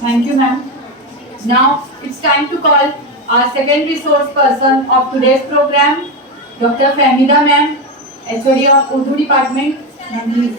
Thank you, ma'am. Now it's time to call our second resource person of today's program, Dr. Fahmida ma'am, HOD of Urdu department. Ma'am, please.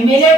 MLA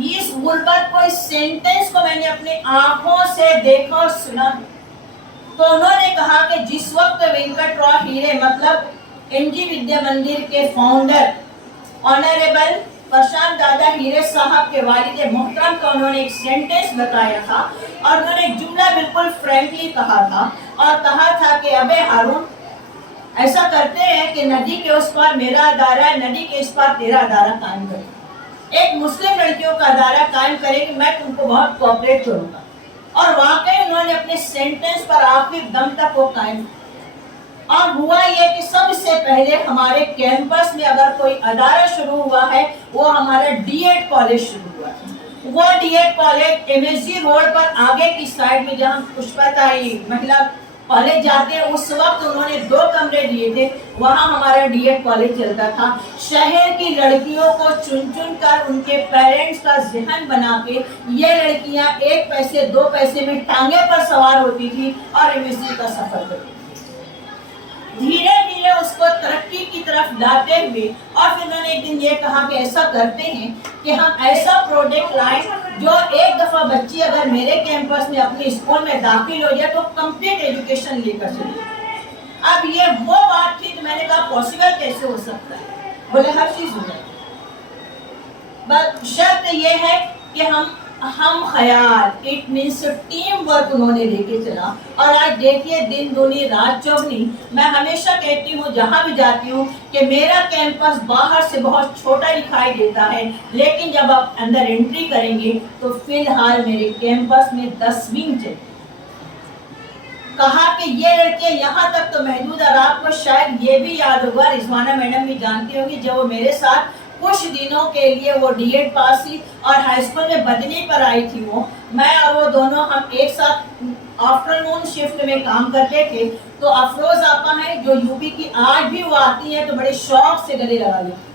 اس غربت کو, اس sentence کو میں نے اپنی آنکھوں سے دیکھا اور سنا. تو انہوں نے کہا کہ جس وقت وینکٹ راؤ ہیرے مطلب این جی ودیا مندر کے فاؤنڈر آنریبل پرشانت دادا ہیرے صاحب کے والد محترم کا انہوں نے ایک سینٹنس بتایا تھا, اور انہوں نے ایک جملہ بالکل فرینکلی کہا تھا, اور کہا تھا کہ ابے ہارون, ایسا کرتے ہیں کہ ندی کے اس پار میرا ادارہ ہے, ندی کے اس پار تیرا ادارہ قائم کرے. ایک مسلم لڑکیوں کا ادارہ قائم کرے کہ میں تم کو بہت کوآپریٹ کروں گا. اور واقعی انہوں نے اپنے سینٹنس پر آخر دم تک وہ قائم. اور ہوا یہ کہ سب سے پہلے ہمارے کیمپس میں اگر کوئی ادارہ شروع ہوا ہے وہ ہمارا ڈی ایڈ کالج شروع ہوا ہے. وہ D Ed college M S G road پر آگے کی سائڈ میں جہاں پشپتائی مہیلا کالج جاتے ہیں, اس وقت انہوں نے 2 کمرے دیے تھے, وہاں ہمارا ڈی ایڈ کالج چلتا تھا. شہر کی لڑکیوں کو چن چن کر ان کے پیرنٹس کا ذہن بنا کے یہ لڑکیاں 1 پیسے 2 پیسے میں ٹانگے پر سوار ہوتی تھی اور ایم ایس جی کا سفر کرتی تھی. دھیرے دھیرے اس کو ترقی کی طرف لاتے ہوئے, اور پھر انہوں نے ایک دن یہ کہا کہ ایسا کرتے ہیں کہ ہم ایسا پروڈکٹ لائیں جو ایک دفعہ بچی اگر میرے کیمپس میں اپنی اسکول میں داخل ہو جائے تو کمپلیٹ ایجوکیشن لے کر چلے. اب یہ وہ بات تھی تو میں نے کہا پاسبل کیسے ہو سکتا ہے؟ بولے ہر چیز ہو جائے, بس شرط یہ ہے کہ ہم خیال, اٹ مینس ٹیم ورک انہوں نے لے کے چلا. اور آج دیکھیے دن دنی رات چوگنی, میں ہمیشہ کہتی ہوں جہاں بھی جاتی ہوں کہ میرا کیمپس باہر سے بہت چھوٹا دکھائی دیتا ہے, لیکن جب آپ اندر انٹری کریں گے تو فی الحال میرے کیمپس میں 10 ونگ چلے. کہا کہ یہ لڑکیاں یہاں تک تو محدود, اور آپ کو شاید یہ بھی یاد ہوگا, رضوانہ میڈم بھی جانتی ہوگی, جب وہ میرے ساتھ کچھ دنوں کے لیے وہ ڈی ایڈ پاس تھی اور ہائی اسکول میں بدنی پر آئی تھی, میں اور وہ دونوں ہم ایک ساتھ آفٹر نون شفٹ میں کام کرتے تھے. تو افروز آپا ہیں جو یو پی کی, آج بھی وہ آتی ہیں تو بڑے شوق سے گلے لگا لیتی.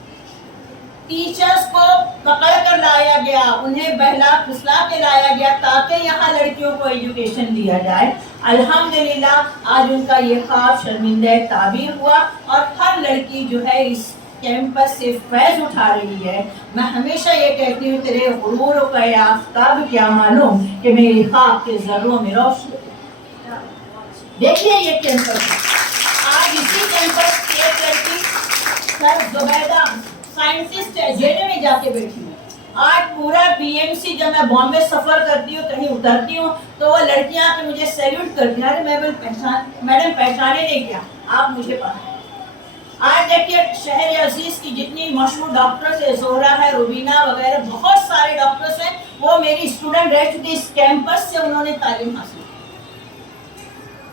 ٹیچرز کو پکڑ کر لایا گیا, انہیں بہلا پھسلا کے لایا گیا تاکہ یہاں لڑکیوں کو ایجوکیشن دیا جائے. الحمدللہ آج ان کا یہ خواب شرمندہ تعبیر ہوا, اور ہر لڑکی جو ہے اس کیمپس سے فیض اٹھا رہی ہے. میں ہمیشہ یہ کہتی ہوں تیرے غرور کا آفتاب کیا معلوم کہ میری خاک کے ذروں میں روشنی. دیکھیے یہ کیمپس, آج اسی کیمپس کی ایک لڑکی سر زبیدہ سائنٹسٹ ہے, جیل میں جا کے بیٹھی ہے. آج پورا بی ایم سی جب میں بامبے سفر کرتی ہوں, کہیں اترتی ہوں تو وہ لڑکیاں آ کے مجھے سیلیوٹ کرتی ہیں. ارے میڈم پہچانے نہیں کیا, آپ مجھے پڑھائیں. آج دیکھیے شہر عزیز کی جتنی مشہور ڈاکٹرز ہے, زہرا ہے, روبینہ وغیرہ, بہت سارے ڈاکٹرز ہیں, وہ میری اسٹوڈنٹ رہ چکی. اس کیمپس سے انہوں نے تعلیم حاصل کی.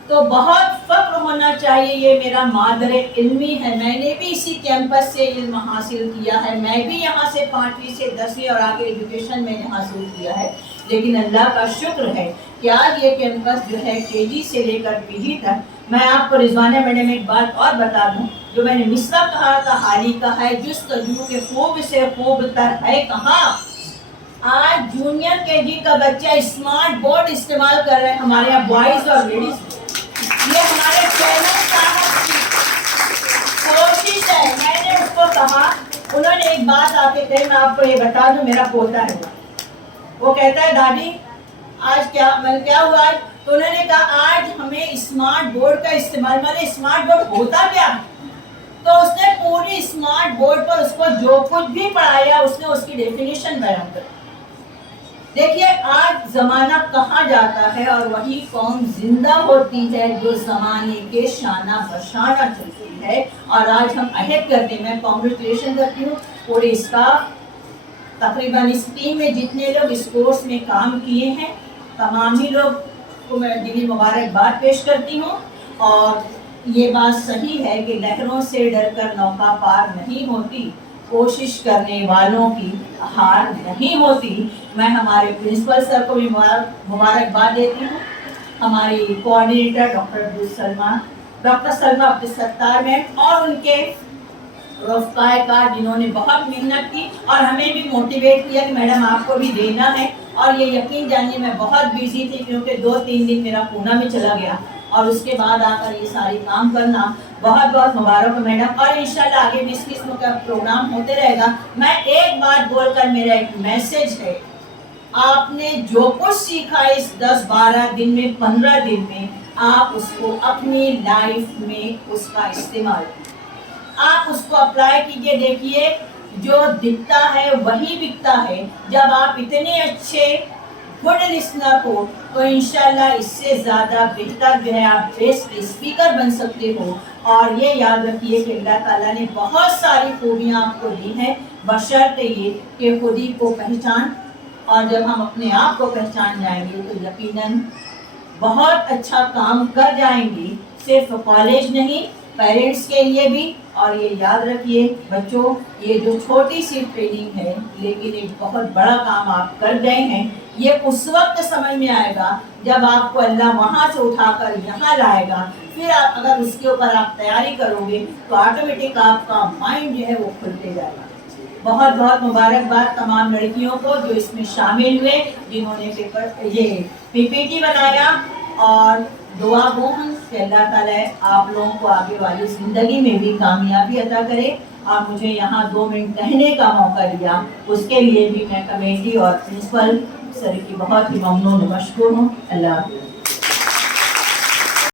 تو بہت فخر ہونا چاہیے, یہ میرا مادر علمی ہے, میں نے بھی اسی کیمپس سے علم حاصل کیا ہے, میں بھی یہاں سے 5ویں سے 10ویں اور آگے ایجوکیشن میں نے حاصل کیا ہے. لیکن اللہ کا شکر ہے کہ آج یہ کیمپس جو ہے کے جی سے لے کر پی جی تک. میں آپ کو رضوانہ میڈم ایک بات اور بتا دوں, جو میں نے مصرع کہا تھا حالی کا ہے جستجو کے خوب سے خوب تر ہے کہاں. آج جونیئر کے جی کا بچہ اسمارٹ بورڈ استعمال کر رہے ہیں ہمارے یہاں بوائز اور لیڈیز. یہ ہمارے چیئرمین صاحب کی کوشش ہے. میں نے اس کو کہا, انہوں نے ایک بات آ کے کہی, میں آپ کو یہ بتا دوں, میرا پوتا ہے وہ کہتا ہے دادی آج کیا ہوا. تو انہوں نے کہا آج ہمیں اسمارٹ بورڈ کا استعمال, میں نے اسمارٹ بورڈ ہوتا کیا. تو اس نے پوری اسمارٹ بورڈ پر اس کو جو کچھ بھی پڑھایا اس نے اس کی ڈیفینیشن بیان کر. دیکھیے آج زمانہ کہاں جاتا ہے اور وہی قوم زندہ ہوتی ہے جو زمانے کے شانہ بشانہ چلتی ہے. اور آج ہم عہد کرتے ہیں, میں کانگریچولیشن کرتی ہوں پورے اسٹاف, تقریباً اس ٹیم میں جتنے لوگ اس کورس میں کام کیے ہیں تمام ہی لوگ کو میں دلی مبارکباد پیش کرتی ہوں. اور یہ بات صحیح ہے کہ لہروں سے ڈر کر نوکا پار نہیں ہوتی, کوشش کرنے والوں کی ہار نہیں ہوتی. میں ہمارے پرنسپل سر کو بھی مبارکباد دیتی ہوں, ہماری کوآرڈینیٹر ڈاکٹر سلمہ عبدالستار میم اور ان کے رفقائے کار جنہوں نے بہت محنت کی اور ہمیں بھی موٹیویٹ کیا کہ میڈم آپ کو بھی دینا ہے. اور یہ یقین جانیے میں بہت بیزی تھی کیونکہ 2-3 دن میرا پونا میں چلا گیا, اور اس کے بعد آ کر یہ ساری کام کرنا بہت بہت مبارک میڈم. اور انشاءاللہ آگے بھی اس قسم کا پروگرام ہوتے رہے گا. میں ایک بات بول کر میرا ایک میسج ہے, آپ نے جو کچھ سیکھا اس 10-12 دن میں 15 دن میں, آپ اس کو اپنی لائف میں اس کا استعمال, آپ اس کو اپلائی کیجئے. دیکھیے جو دکھتا ہے وہی بکتا ہے. جب آپ اتنے اچھے گڈ لسنر ہو تو انشاءاللہ اس سے زیادہ بہتر جو ہے آپ بیسٹ اسپیکر بن سکتے ہو. اور یہ یاد رکھیے کہ اللہ تعالیٰ نے بہت ساری خوبیاں آپ کو دی ہیں, بشرط یہ کہ خود ہی کو پہچان. اور جب ہم اپنے آپ کو پہچان جائیں گے تو یقیناً بہت اچھا کام کر جائیں گے, صرف کالج نہیں, پیرنٹس کے لیے بھی. اور یہ یاد رکھیے بچوں, یہ جو چھوٹی سی ٹریننگ ہے لیکن ایک بہت بڑا کام آپ کر گئے ہیں. یہ اس وقت سمجھ میں آئے گا جب آپ کو اللہ وہاں سے اٹھا کر یہاں لائے گا. پھر آپ اگر اس کے اوپر آپ تیاری کرو گے تو آٹومیٹک آپ کا مائنڈ جو ہے وہ کھلتے جائے گا. بہت بہت مبارکباد تمام لڑکیوں کو جو اس میں شامل ہوئے, جنہوں نے یہ پی پی ٹی بنایا. اور دعا گو ہوں کہ اللہ تعالیٰ آپ لوگوں کو آگے والی زندگی میں بھی کامیابی عطا کرے. آپ مجھے یہاں 2 منٹ کہنے کا موقع دیا, اس کے لیے بھی میں کمیٹی اور پرنسپل سر کی بہت ہی ممنون و مشکور ہوں. اللہ حافظ.